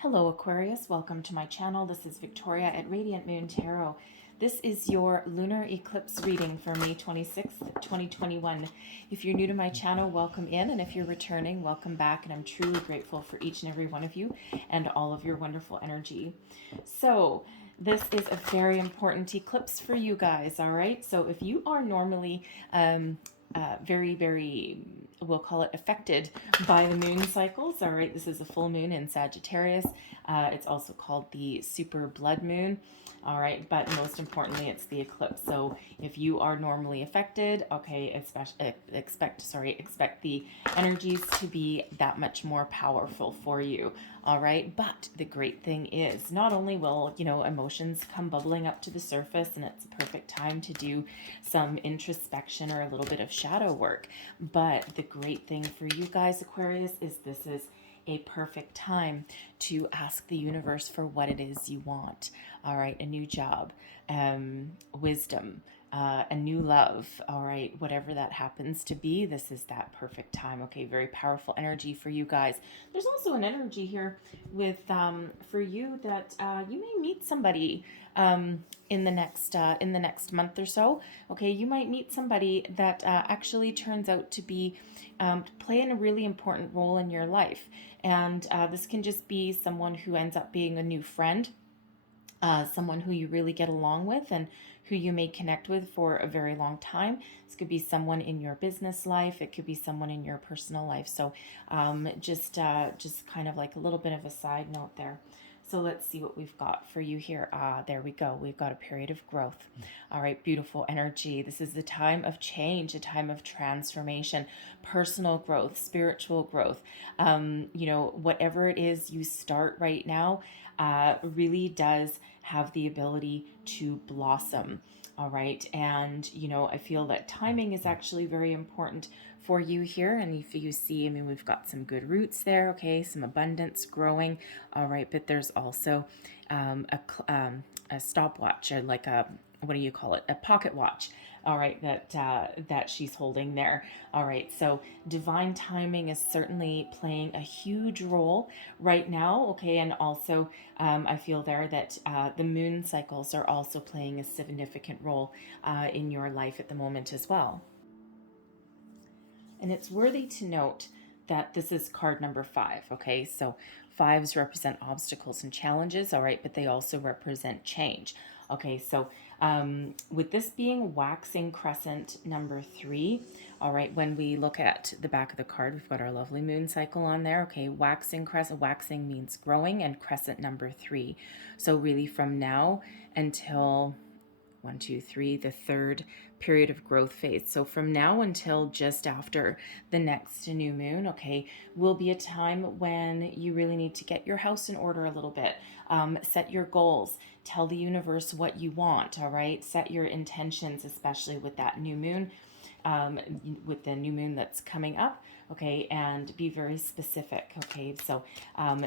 Hello Aquarius, welcome to my channel. This is Victoria at Radiant Moon Tarot. This is your lunar eclipse reading for May 26th, 2021. If you're new to my channel, welcome in, and if you're returning, welcome back, and I'm truly grateful for each and every one of you and all of your wonderful energy. So, this is a very important eclipse for you guys, all right? So if you are normally very, we'll call it affected by the moon cycles. All right, this is a full moon in Sagittarius. It's also called the super blood moon. All right, but most importantly, it's the eclipse. So if you are normally affected, okay, expect the energies to be that much more powerful for you. All right, but the great thing is, not only will emotions come bubbling up to the surface, and it's a perfect time to do some introspection or a little bit of shadow work, but the great thing for you guys, Aquarius, is this is a perfect time to ask the universe for what it is you want. All right, a new job, wisdom, a new love. All right, whatever that happens to be, this is that perfect time. Okay, very powerful energy for you guys. There's also an energy here with for you that you may meet somebody in the next month or so. Okay, you might meet somebody that actually turns out to be playing a really important role in your life, and this can just be someone who ends up being a new friend, someone who you really get along with and who you may connect with for a very long time. This could be someone in your business life. It could be someone in your personal life. So just kind of like a little bit of a side note there. So let's see what we've got for you here. There we go. We've got a period of growth. All right, beautiful energy. This is the time of change, a time of transformation, personal growth, spiritual growth. Whatever it is you start right now really does have the ability to blossom. All right, and I feel that timing is actually very important for you here. And if you see, I mean, we've got some good roots there, okay, some abundance growing. All right, but there's also a stopwatch, or like a, what do you call it, a pocket watch. All right, that she's holding there. All right, so divine timing is certainly playing a huge role right now. Okay, and also I feel there that the moon cycles are also playing a significant role in your life at the moment as well. And it's worthy to note that this is card number 5, okay? So 5s represent obstacles and challenges, all right, but they also represent change. Okay, so with this being waxing crescent number 3, all right, when we look at the back of the card, we've got our lovely moon cycle on there. Okay, waxing crescent, waxing means growing, and crescent number 3. So really from now until 1, 2, 3, the third period of growth phase. So from now until just after the next new moon, okay, will be a time when you really need to get your house in order a little bit. Set your goals. Tell the universe what you want, all right? Set your intentions, especially with that new moon, with the new moon that's coming up, okay, and be very specific, okay? So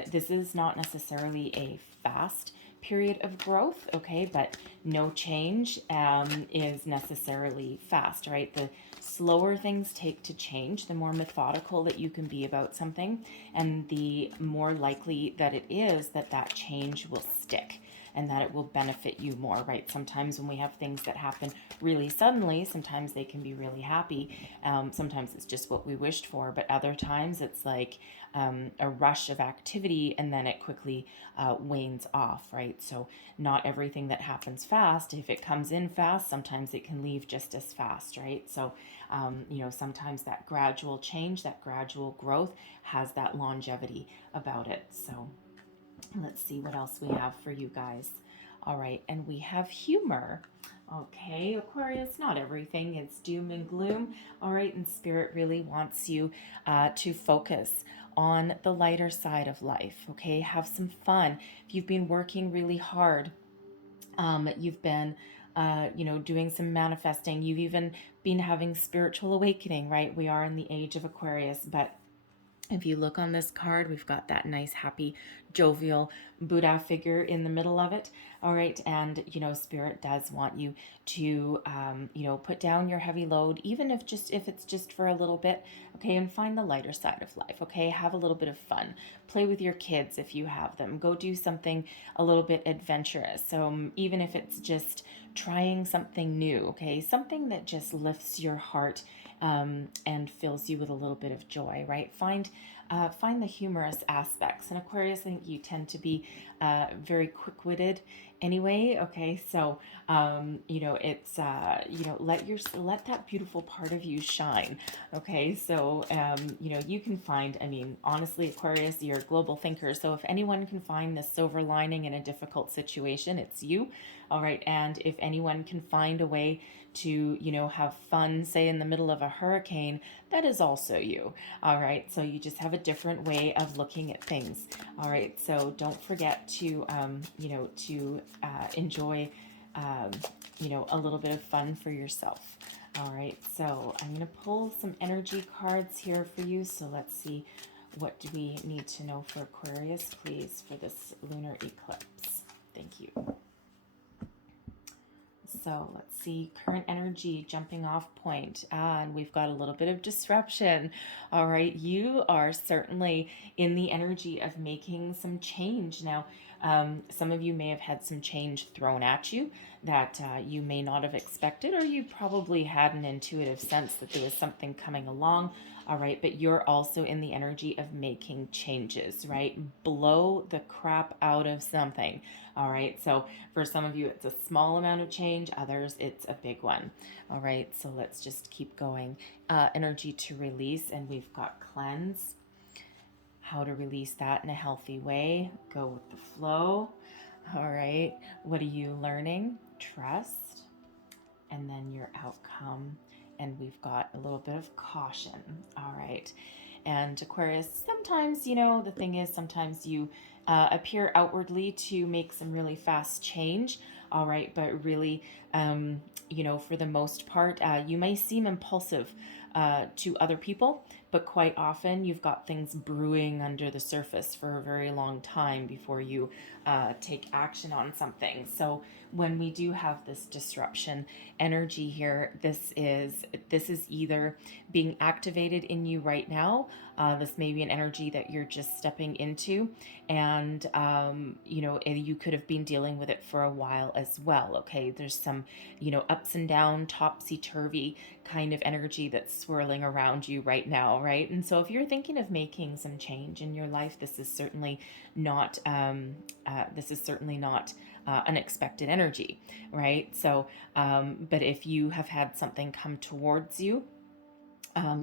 this is not necessarily a fast period of growth, okay, but no change is necessarily fast, right? The slower things take to change, the more methodical that you can be about something, and the more likely that it is that that change will stick and that it will benefit you more, right? Sometimes when we have things that happen really suddenly, sometimes they can be really happy. Sometimes it's just what we wished for, but other times it's like a rush of activity, and then it quickly wanes off, right? So not everything that happens fast, if it comes in fast, sometimes it can leave just as fast, right? So, sometimes that gradual change, that gradual growth has that longevity about it. So let's see what else we have for you guys. All right, and we have humor. Okay, Aquarius, not everything is doom and gloom. All right, and Spirit really wants you to focus on the lighter side of life. Okay, have some fun. If you've been working really hard, you've been doing some manifesting, you've even been having spiritual awakening, right? We are in the age of Aquarius, but If you look on this card, we've got that nice, happy, jovial Buddha figure in the middle of it. All right. And, Spirit does want you to, put down your heavy load, even if it's just for a little bit. Okay. And find the lighter side of life. Okay. Have a little bit of fun. Play with your kids if you have them. Go do something a little bit adventurous. So even if it's just trying something new. Okay. Something that just lifts your heart and fills you with a little bit of joy, right? Find the humorous aspects. And Aquarius, I think you tend to be very quick-witted anyway. Okay, so it's let that beautiful part of you shine. Okay, so you can find. I mean, honestly, Aquarius, you're a global thinker. So if anyone can find the silver lining in a difficult situation, it's you. All right, and if anyone can find a way to have fun, say in the middle of a hurricane, that is also you. All right, so you just have a different way of looking at things. All right, so don't forget to enjoy a little bit of fun for yourself. All right, so I'm going to pull some energy cards here for you. So let's see, what do we need to know for Aquarius, please, for this lunar eclipse? Thank you. So let's see, current energy, jumping off point, and we've got a little bit of disruption. All right, you are certainly in the energy of making some change. Now, some of you may have had some change thrown at you that you may not have expected, or you probably had an intuitive sense that there was something coming along. All right, but you're also in the energy of making changes, right? Blow the crap out of something. All right, so for some of you, it's a small amount of change. Others, it's a big one. All right, so let's just keep going. Energy to release, and we've got cleanse. How to release that in a healthy way. Go with the flow. All right, what are you learning? Trust. And then your outcome. And we've got a little bit of caution. All right. And Aquarius, sometimes, the thing is, sometimes you appear outwardly to make some really fast change. All right. But really, for the most part, you may seem impulsive to other people, but quite often you've got things brewing under the surface for a very long time before you take action on something. So when we do have this disruption energy here, this is either being activated in you right now. This may be an energy that you're just stepping into, and you could have been dealing with it for a while as well. Okay, there's some ups and down, topsy-turvy kind of energy that's swirling around you right now, right? And so if you're thinking of making some change in your life, this is certainly not unexpected energy, right? So but if you have had something come towards you,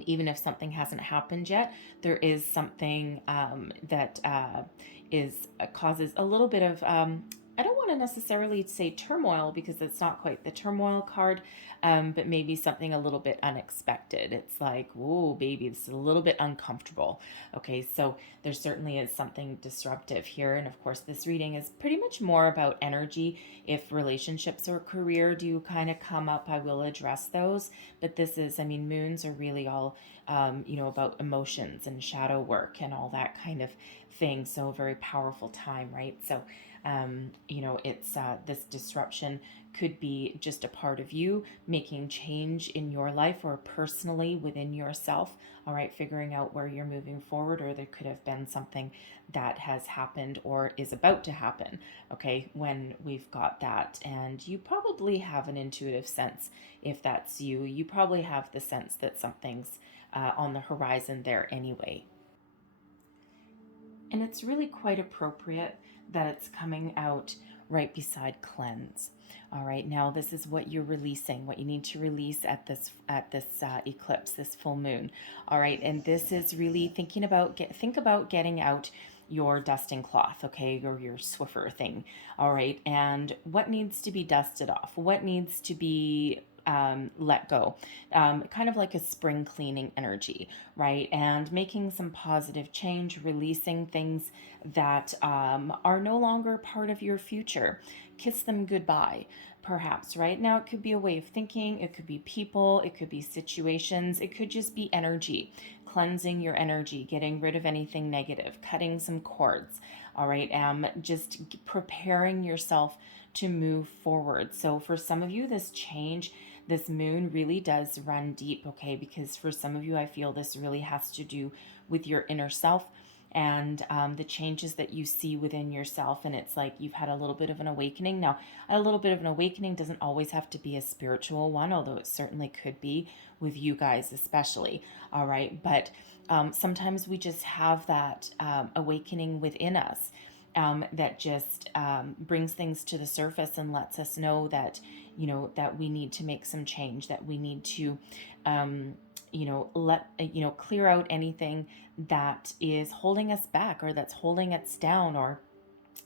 even if something hasn't happened yet, there is something that causes a little bit of I don't want to necessarily say turmoil, because it's not quite the turmoil card, but maybe something a little bit unexpected. It's like, whoa, baby, this is a little bit uncomfortable. Okay, so there certainly is something disruptive here. And of course, this reading is pretty much more about energy. If relationships or career do kind of come up, I will address those. But this is, moons are really all, about emotions and shadow work and all that kind of thing. So a very powerful time, right? So it's this disruption could be just a part of you making change in your life or personally within yourself. All right, figuring out where you're moving forward, or there could have been something that has happened or is about to happen. Okay, when we've got that, and you probably have an intuitive sense. If that's you, you probably have the sense that something's on the horizon there anyway. And it's really quite appropriate that it's coming out right beside cleanse. All right, now this is what you're releasing, what you need to release at this eclipse, this full moon. All right, and this is really think about getting out your dusting cloth, okay, or your Swiffer thing. All right, and what needs to be dusted off? What needs to be let go, kind of like a spring cleaning energy, right? And making some positive change, releasing things that are no longer part of your future. Kiss them goodbye, perhaps, right? Now, it could be a way of thinking, it could be people, it could be situations, it could just be energy, cleansing your energy, getting rid of anything negative, cutting some cords, all right? Just preparing yourself to move forward. So for some of you, this change, this moon really does run deep, okay? Because for some of you, I feel this really has to do with your inner self and the changes that you see within yourself. And it's like you've had a little bit of an awakening. Now, a little bit of an awakening doesn't always have to be a spiritual one, although it certainly could be with you guys especially, all right? But sometimes we just have that awakening within us. That just brings things to the surface and lets us know that, that we need to make some change, that we need to, clear out anything that is holding us back or that's holding us down, or,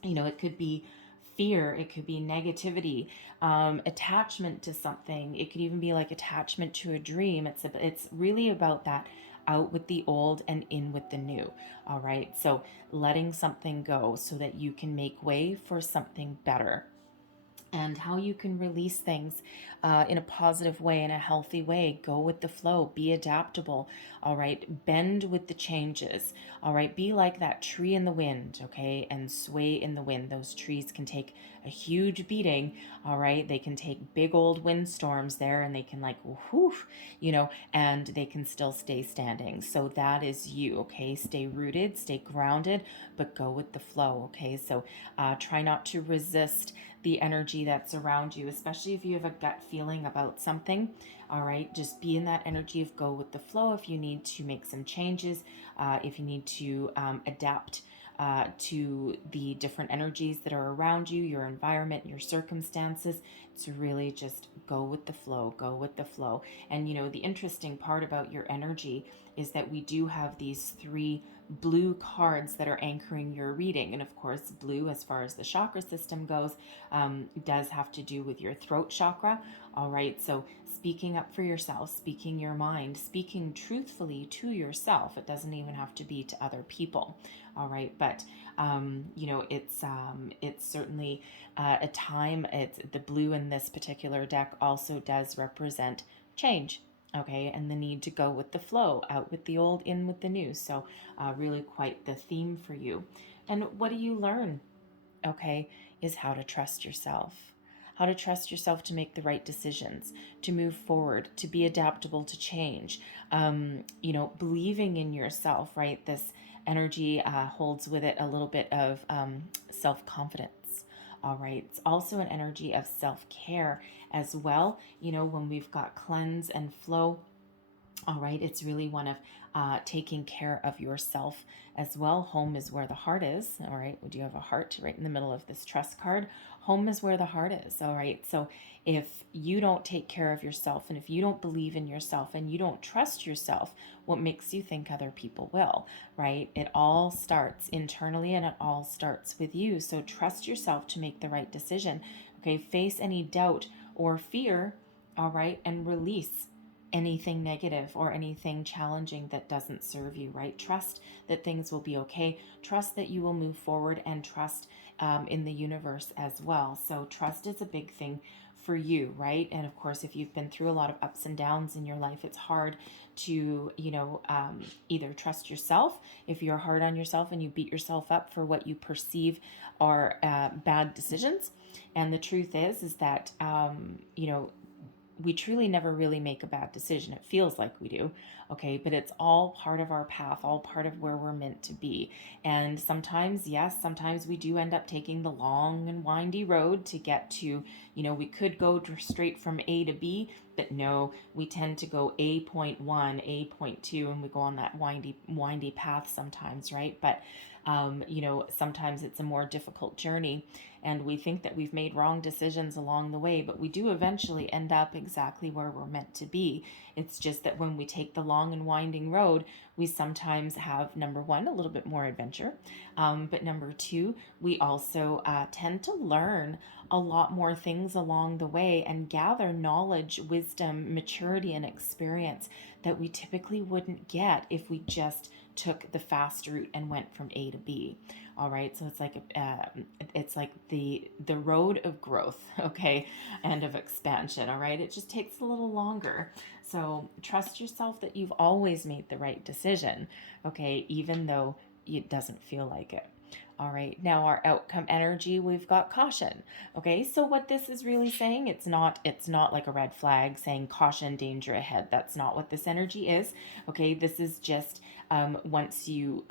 it could be fear, it could be negativity, attachment to something. It could even be like attachment to a dream. It's really about that out with the old and in with the new. All right. So letting something go so that you can make way for something better. And how you can release things in a positive way, in a healthy way. Go with the flow, be adaptable, all right? Bend with the changes, all right? Be like that tree in the wind, okay? And sway in the wind. Those trees can take a huge beating, all right? They can take big old windstorms there, and they can like, whoosh, and they can still stay standing. So that is you, okay? Stay rooted, stay grounded, but go with the flow, okay? So try not to resist the energy that's around you, especially if you have a gut feeling about something. All right, just be in that energy of go with the flow. If you need to make some changes, if you need to adapt to the different energies that are around you, your environment, your circumstances, it's really just go with the flow, go with the flow. And the interesting part about your energy is that we do have these 3 blue cards that are anchoring your reading. And of course, blue, as far as the chakra system goes, does have to do with your throat chakra. All right. So speaking up for yourself, speaking your mind, speaking truthfully to yourself. It doesn't even have to be to other people. All right. But, it's certainly a time. It's the blue in this particular deck also does represent change. Okay, and the need to go with the flow, out with the old, in with the new. So really quite the theme for you. And what do you learn? Okay, is how to trust yourself. How to trust yourself to make the right decisions, to move forward, to be adaptable to change. Believing in yourself, right? This energy holds with it a little bit of self-confidence. All right. It's also an energy of self-care as well. When we've got cleanse and flow, all right, it's really one of taking care of yourself as well. Home is where the heart is. All right. Would you have a heart right in the middle of this trust card? Home is where the heart is. All right. So if you don't take care of yourself, and if you don't believe in yourself, and you don't trust yourself, what makes you think other people will, right? It all starts internally, and it all starts with you. So trust yourself to make the right decision. Okay. Face any doubt or fear. All right. And release anything negative or anything challenging that doesn't serve you, right? Trust that things will be okay. Trust that you will move forward, and trust in the universe as well. So trust is a big thing for you, right? And of course, if you've been through a lot of ups and downs in your life, it's hard to, either trust yourself if you're hard on yourself and you beat yourself up for what you perceive are bad decisions. And the truth is that, we truly never really make a bad decision. It feels like we do, okay? But it's all part of our path, all part of where we're meant to be. And sometimes, yes, sometimes we do end up taking the long and windy road to get to, we could go straight from A to B, but no, we tend to go A.1, A.2, and we go on that windy path sometimes, right? But Sometimes it's a more difficult journey, and we think that we've made wrong decisions along the way, but we do eventually end up exactly where we're meant to be. It's just that when we take the long and winding road, we sometimes have, number one, a little bit more adventure, but number two, we also tend to learn a lot more things along the way and gather knowledge, wisdom, maturity, and experience that we typically wouldn't get if we just took the fast route and went from A to B. All right, so it's like the road of growth, okay, and of expansion. All right, it just takes a little longer. So trust yourself that you've always made the right decision, okay, even though it doesn't feel like it. All right, now our outcome energy, we've got caution. Okay, so what this is really saying, it's not like a red flag saying caution, danger ahead. That's not what this energy is. Okay, this is just once you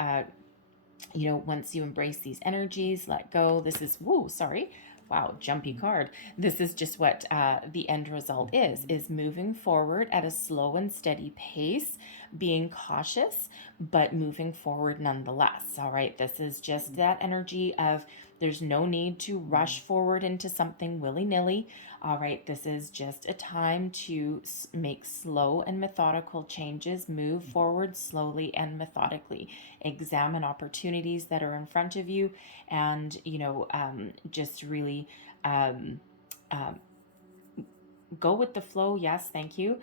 once you embrace these energies, let go. This is wow, jumpy card. This is just what the end result is moving forward at a slow and steady pace, being cautious, but moving forward nonetheless. All right, this is just that energy of there's no need to rush forward into something willy-nilly. All right, this is just a time to make slow and methodical changes, move forward slowly and methodically, examine opportunities that are in front of you, and just really go with the flow. Yes, thank you.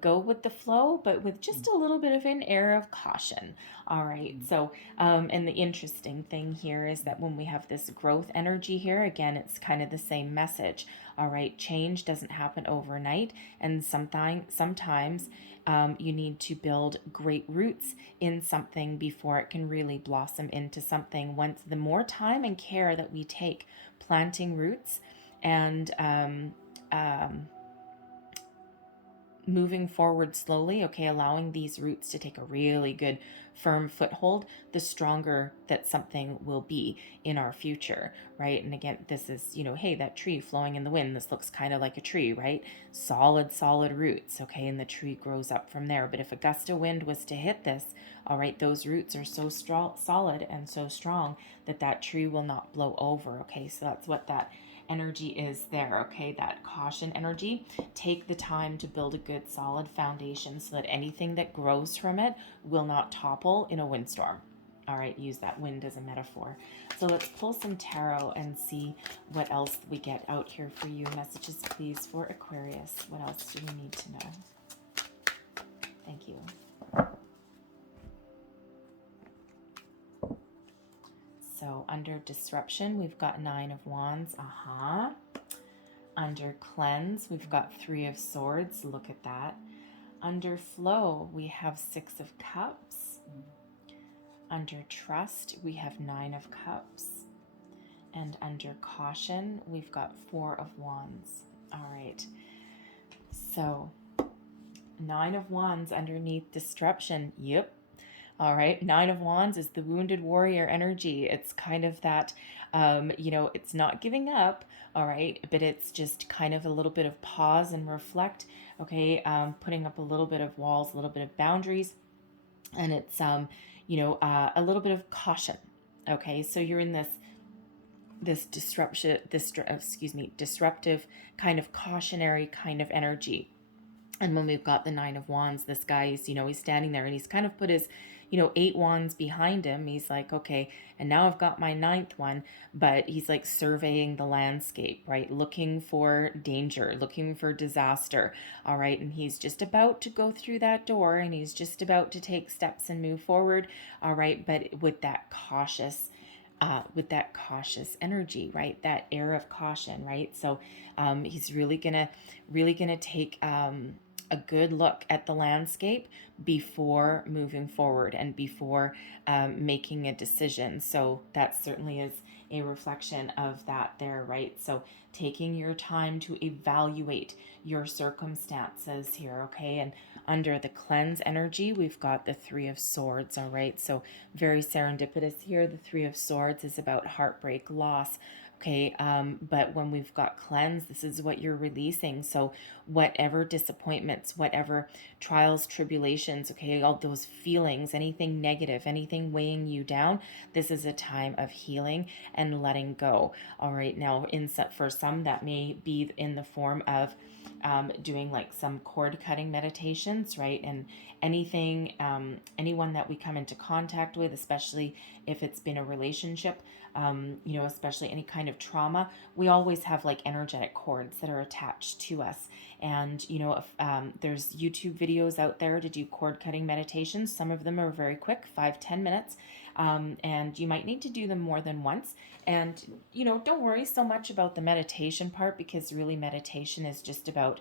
Go with the flow, but with just a little bit of an air of caution. All right. So, and the interesting thing here is that when we have this growth energy here, again, it's kind of the same message. All right. Change doesn't happen overnight. And sometimes you need to build great roots in something before it can really blossom into something. The more time and care that we take planting roots and moving forward slowly, okay, allowing these roots to take a really good firm foothold, the stronger that something will be in our future, right? And again, this is, hey, that tree flowing in the wind, this looks kind of like a tree, right? Solid roots, okay, and the tree grows up from there. But if a gust of wind was to hit this, all right, those roots are so solid and so strong that tree will not blow over, okay? So that's what that energy is there, okay? That caution energy. Take the time to build a good solid foundation so that anything that grows from it will not topple in a windstorm. All right, use that wind as a metaphor. So let's pull some tarot and see what else we get out here for you. Messages, please, for Aquarius. What else do we need to know? Thank you. So under disruption, we've got 9 of Wands. Under cleanse, we've got 3 of Swords. Look at that. Under flow, we have 6 of Cups. Under trust, we have 9 of Cups. And under caution, we've got 4 of Wands. All right. So 9 of Wands underneath disruption. Yep. All right. 9 of Wands is the wounded warrior energy. It's kind of that, it's not giving up. All right. But it's just kind of a little bit of pause and reflect. Okay. Putting up a little bit of walls, a little bit of boundaries. And it's, a little bit of caution. Okay. So you're in this disruptive kind of cautionary kind of energy. And when we've got the 9 of Wands, this guy is, he's standing there and he's kind of put his, 8 wands behind him. He's like, okay, and now I've got my 9th one, but he's like surveying the landscape, right? Looking for danger, looking for disaster. All right. And he's just about to go through that door and he's just about to take steps and move forward. All right. But with that cautious energy, right? That air of caution, right? So he's really gonna take a good look at the landscape before moving forward and before making a decision. So that certainly a reflection of that there, right? So taking your time to evaluate your circumstances here, okay? And under the cleanse energy, we've got the Three of Swords, all right? So very serendipitous here. The Three of Swords is about heartbreak, loss, okay? But when we've got cleanse, this is what you're releasing. So whatever disappointments, whatever trials, tribulations, okay, all those feelings, anything negative, anything weighing you down, this is a time of healing and letting go. All right, now for some that may be in the form of doing like some cord cutting meditations, right? And anything, anyone that we come into contact with, especially if it's been a relationship, especially any kind of trauma, we always have like energetic cords that are attached to us. And, if there's YouTube videos out there to do cord cutting meditations, some of them are very quick, 5-10 minutes. And you might need to do them more than once. And, don't worry so much about the meditation part, because really meditation is just about,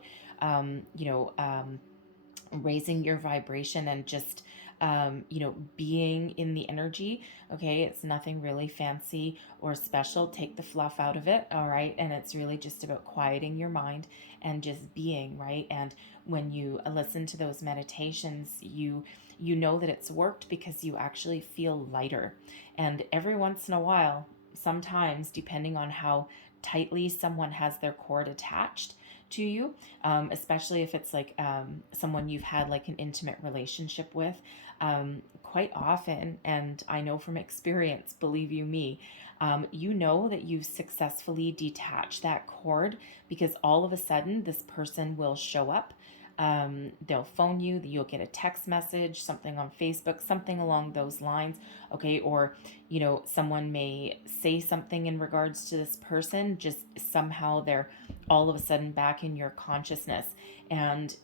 raising your vibration and just, being in the energy. Okay. It's nothing really fancy or special. Take the fluff out of it. All right. And it's really just about quieting your mind and just being, right. And when you listen to those meditations, you know that it's worked because you actually feel lighter. And every once in a while, sometimes depending on how tightly someone has their cord attached to you, especially if it's like someone you've had like an intimate relationship with, quite often, and I know from experience, believe you me, you know that you've successfully detached that cord, because all of a sudden this person will show up. They'll phone you, you'll get a text message, something on Facebook, something along those lines, okay? Or, someone may say something in regards to this person, just somehow they're all of a sudden back in your consciousness. And,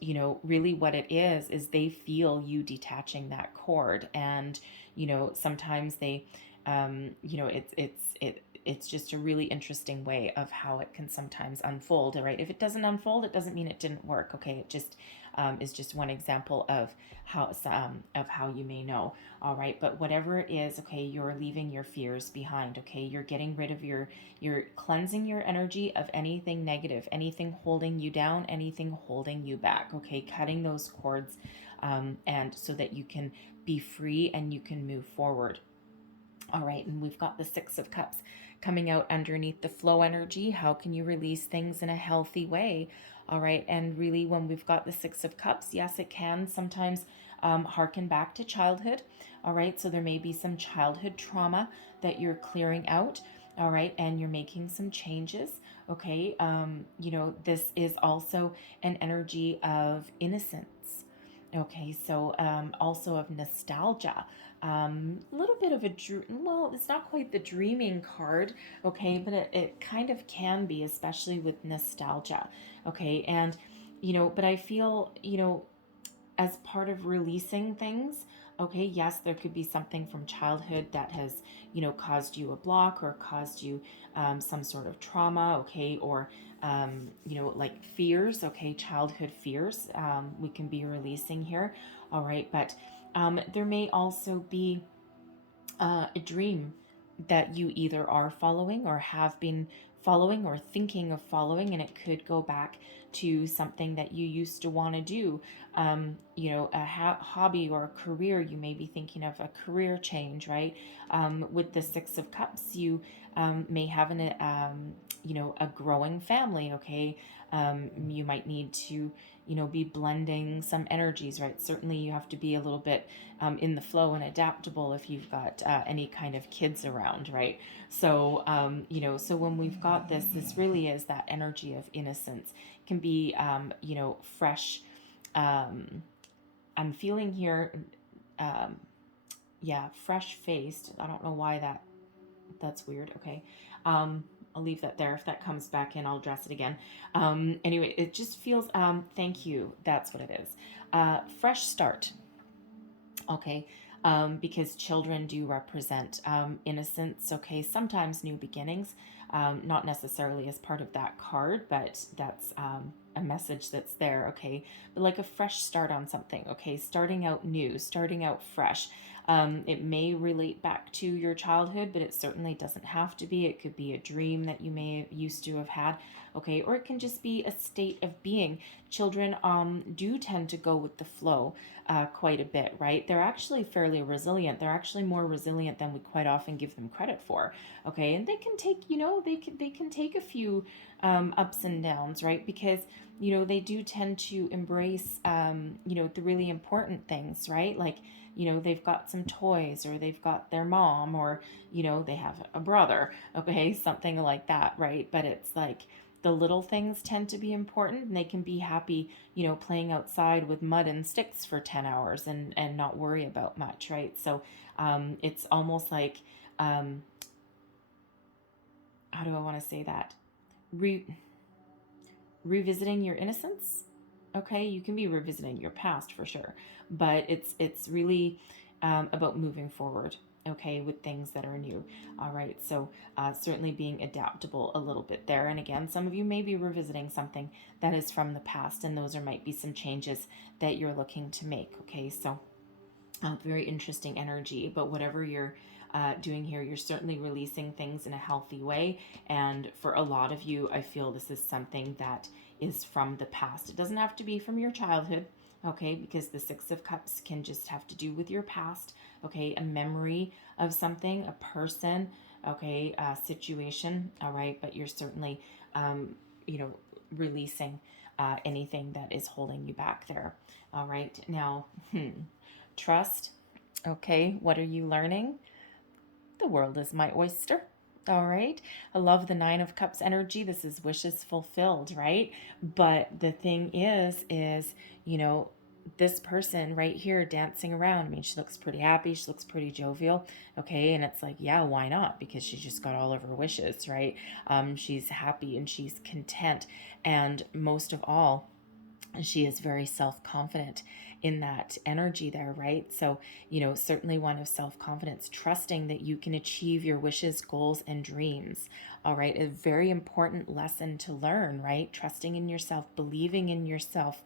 really what it is they feel you detaching that cord. And, sometimes they, it's just a really interesting way of how it can sometimes unfold, right? If it doesn't unfold, it doesn't mean it didn't work, okay? It just is just one example of how you may know, all right? But whatever it is, okay, you're leaving your fears behind, okay? You're getting rid of you're cleansing your energy of anything negative, anything holding you down, anything holding you back, okay? Cutting those cords, and so that you can be free and you can move forward. All right, and we've got the Six of Cups coming out underneath the flow energy. How can you release things in a healthy way? All right, and really when we've got the Six of Cups, yes, it can sometimes harken back to childhood. All right, so there may be some childhood trauma that you're clearing out. All right, and you're making some changes. Okay, this is also an energy of innocence. Okay, so also of nostalgia. A little bit of well, it's not quite the dreaming card, okay, but it kind of can be, especially with nostalgia, okay, and, but I feel, as part of releasing things, okay, yes, there could be something from childhood that has, caused you a block or caused you some sort of trauma, okay, or, like fears, okay, childhood fears, we can be releasing here, all right, but there may also be a dream that you either are following or have been following or thinking of following, and it could go back to something that you used to want to do, a hobby or a career. You may be thinking of a career change, right? With the Six of Cups, you may have a growing family, okay? You might need to, be blending some energies, right? Certainly you have to be a little bit in the flow and adaptable if you've got any kind of kids around, right? So, so when we've got this really is that energy of innocence. It can be, fresh. I'm feeling here, fresh faced. I don't know why that's weird. Okay. I'll leave that there. If that comes back in, I'll address it again. Anyway, it just feels, thank you. That's what it is. Fresh start. Okay. Because children do represent innocence. Okay. Sometimes new beginnings, not necessarily as part of that card, but that's a message that's there. Okay. But like a fresh start on something. Okay. Starting out new, starting out fresh. It may relate back to your childhood, but it certainly doesn't have to be. It could be a dream that you may have used to have had, okay? Or it can just be a state of being. Children do tend to go with the flow quite a bit, right? They're actually fairly resilient. They're actually more resilient than we quite often give them credit for, okay? And they can take, they can take a few ups and downs, right? Because they do tend to embrace, the really important things, right? Like, they've got some toys, or they've got their mom, or, they have a brother, okay? Something like that, right? But it's like the little things tend to be important, and they can be happy, playing outside with mud and sticks for 10 hours and not worry about much, right? So it's almost like, how do I want to say that? Revisiting your innocence. Okay, you can be revisiting your past for sure, but it's really about moving forward, okay, with things that are new. All right, so certainly being adaptable a little bit there. And again, some of you may be revisiting something that is from the past, and those might be some changes that you're looking to make. Okay, so very interesting energy. But whatever you're doing here, you're certainly releasing things in a healthy way. And for a lot of you, I feel this is something that is from the past. It doesn't have to be from your childhood, okay? Because the Six of Cups can just have to do with your past, okay? A memory of something, a person, okay? A situation, all right? But you're certainly, releasing anything that is holding you back there, all right? Now, trust. Okay, what are you learning? The world is my oyster. All right. I love the Nine of Cups energy. This is wishes fulfilled, right? But the thing is, this person right here dancing around. I mean, she looks pretty happy. She looks pretty jovial. Okay. And it's like, yeah, why not? Because she just got all of her wishes, right? She's happy and she's content. And most of all, she is very self-confident in that energy there, right? So, certainly one of self-confidence, trusting that you can achieve your wishes, goals, and dreams. All right. A very important lesson to learn, right? Trusting in yourself, believing in yourself.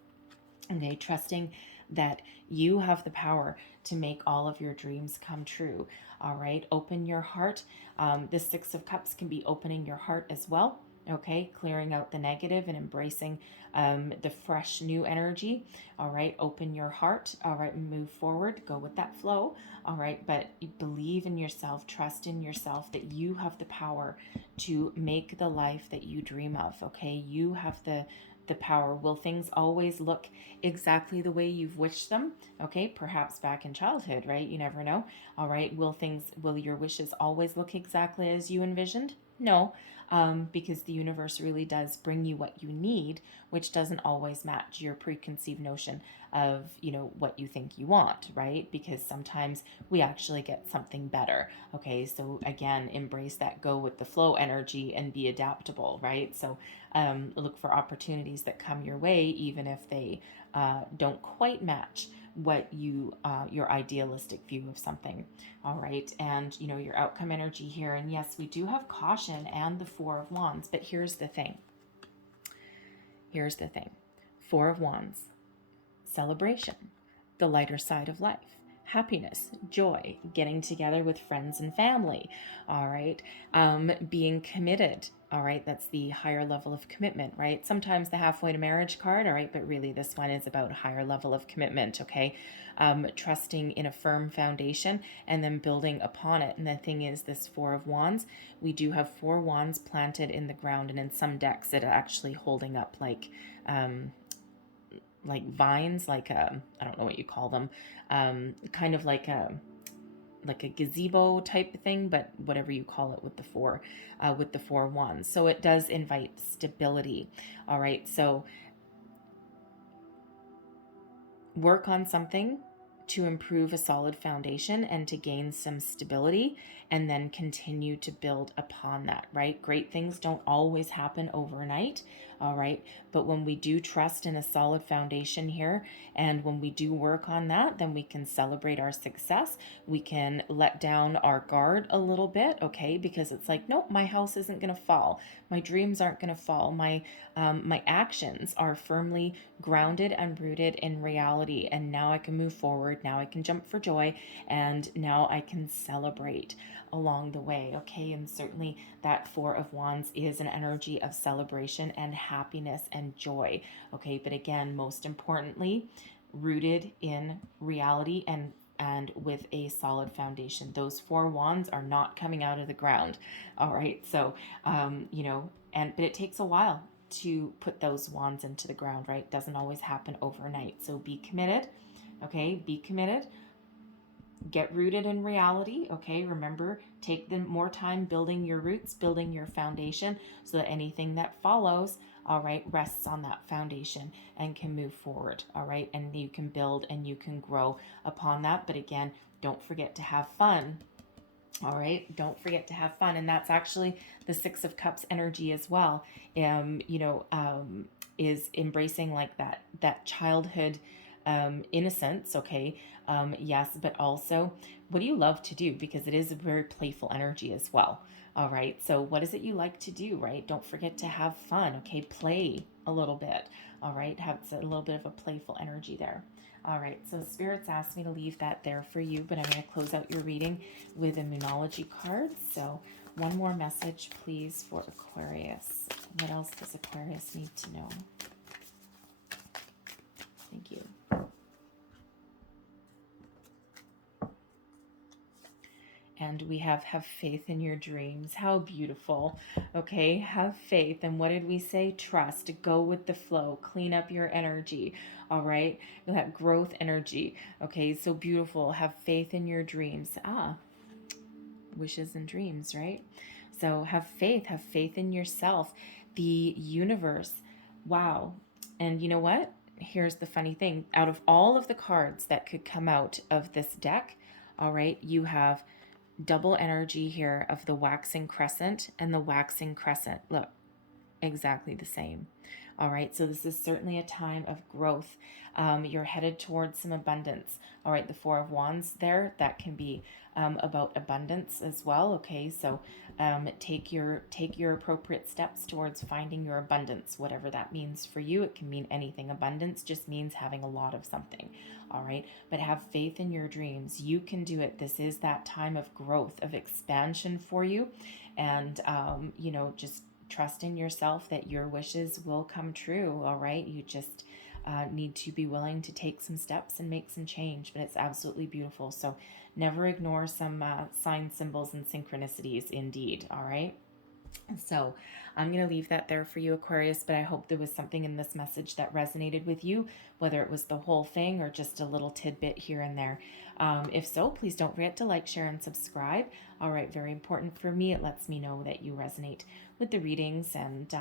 Okay. Trusting that you have the power to make all of your dreams come true. All right. Open your heart. The Six of Cups can be opening your heart as well. Okay, clearing out the negative and embracing the fresh new energy. All right, open your heart. All right, move forward, go with that flow. All right, but believe in yourself, trust in yourself that you have the power to make the life that you dream of. Okay, you have the power. Will things always look exactly the way you've wished them? Okay, perhaps back in childhood, right? You never know. All right, will your wishes always look exactly as you envisioned? No, because the universe really does bring you what you need, which doesn't always match your preconceived notion of, what you think you want, right? Because sometimes we actually get something better. Okay, so again, embrace that go with the flow energy and be adaptable, right? So look for opportunities that come your way, even if they don't quite match what your idealistic view of something. All right, and your outcome energy here, and yes, we do have caution and the Four of Wands, but here's the thing. Four of Wands, celebration, the lighter side of life, happiness, joy, getting together with friends and family. All right, being committed. All right, that's the higher level of commitment, right? Sometimes the halfway to marriage card, all right, but really this one is about higher level of commitment, okay? Trusting in a firm foundation and then building upon it. And the thing is, this Four of Wands, we do have four wands planted in the ground, and in some decks it actually holding up like vines, I don't know what you call them, kind of like a gazebo type of thing, but whatever you call it with the four wands. So it does invite stability. All right, so work on something to improve a solid foundation and to gain some stability, and then continue to build upon that, right? Great things don't always happen overnight, all right? But when we do trust in a solid foundation here, and when we do work on that, then we can celebrate our success. We can let down our guard a little bit, okay? Because it's like, nope, my house isn't going to fall. My dreams aren't going to fall. My actions are firmly grounded and rooted in reality. And now I can move forward. Now I can jump for joy. And now I can celebrate along the way, okay? And certainly that Four of Wands is an energy of celebration and happiness and joy, okay? But again, most importantly, rooted in reality and with a solid foundation. Those four wands are not coming out of the ground, all right? So, but it takes a while to put those wands into the ground, right? It doesn't always happen overnight. So be committed, okay? Be committed. Get rooted in reality, okay? Remember, take the more time building your roots, building your foundation, so that anything that follows, all right, rests on that foundation and can move forward, all right? And you can build and you can grow upon that. But again, don't forget to have fun, all right? Don't forget to have fun. And that's actually the Six of Cups energy as well, is embracing like that childhood innocence, okay? Yes, but also, what do you love to do? Because it is a very playful energy as well. All right. So what is it you like to do, right? Don't forget to have fun. Okay. Play a little bit. All right. Have a little bit of a playful energy there. All right. So spirits asked me to leave that there for you, but I'm going to close out your reading with a Moonology card. So one more message, please, for Aquarius. What else does Aquarius need to know? Thank you. And we have faith in your dreams. How beautiful. Okay, have faith. And what did we say? Trust. Go with the flow. Clean up your energy. All right, that growth energy. Okay, so beautiful. Have faith in your dreams. Wishes and dreams, right? So have faith in yourself, the universe. Wow. And you know what? Here's the funny thing. Out of all of the cards that could come out of this deck, all right, you have double energy here of the waxing crescent and the waxing crescent. Look, exactly the same. All right, so this is certainly a time of growth. You're headed towards some abundance. All right, the Four of Wands there, that can be about abundance as well. Okay, so take your appropriate steps towards finding your abundance, whatever that means for you. It can mean anything. Abundance just means having a lot of something. All right, but have faith in your dreams. You can do it. This is that time of growth, of expansion for you, and just trust in yourself that your wishes will come true. All right, you just need to be willing to take some steps and make some change, but it's absolutely beautiful. So never ignore some signs, symbols, and synchronicities indeed. All right, so I'm going to leave that there for you, Aquarius, but I hope there was something in this message that resonated with you, whether it was the whole thing or just a little tidbit here and there. If so, please don't forget to like, share, and subscribe. All right, very important for me. It lets me know that you resonate with the readings, and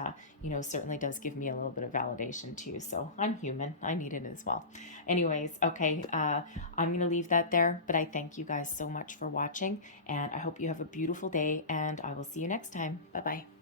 certainly does give me a little bit of validation too. So I'm human. I need it as well. Anyways, okay, I'm going to leave that there, but I thank you guys so much for watching, and I hope you have a beautiful day, and I will see you next time. Bye-bye.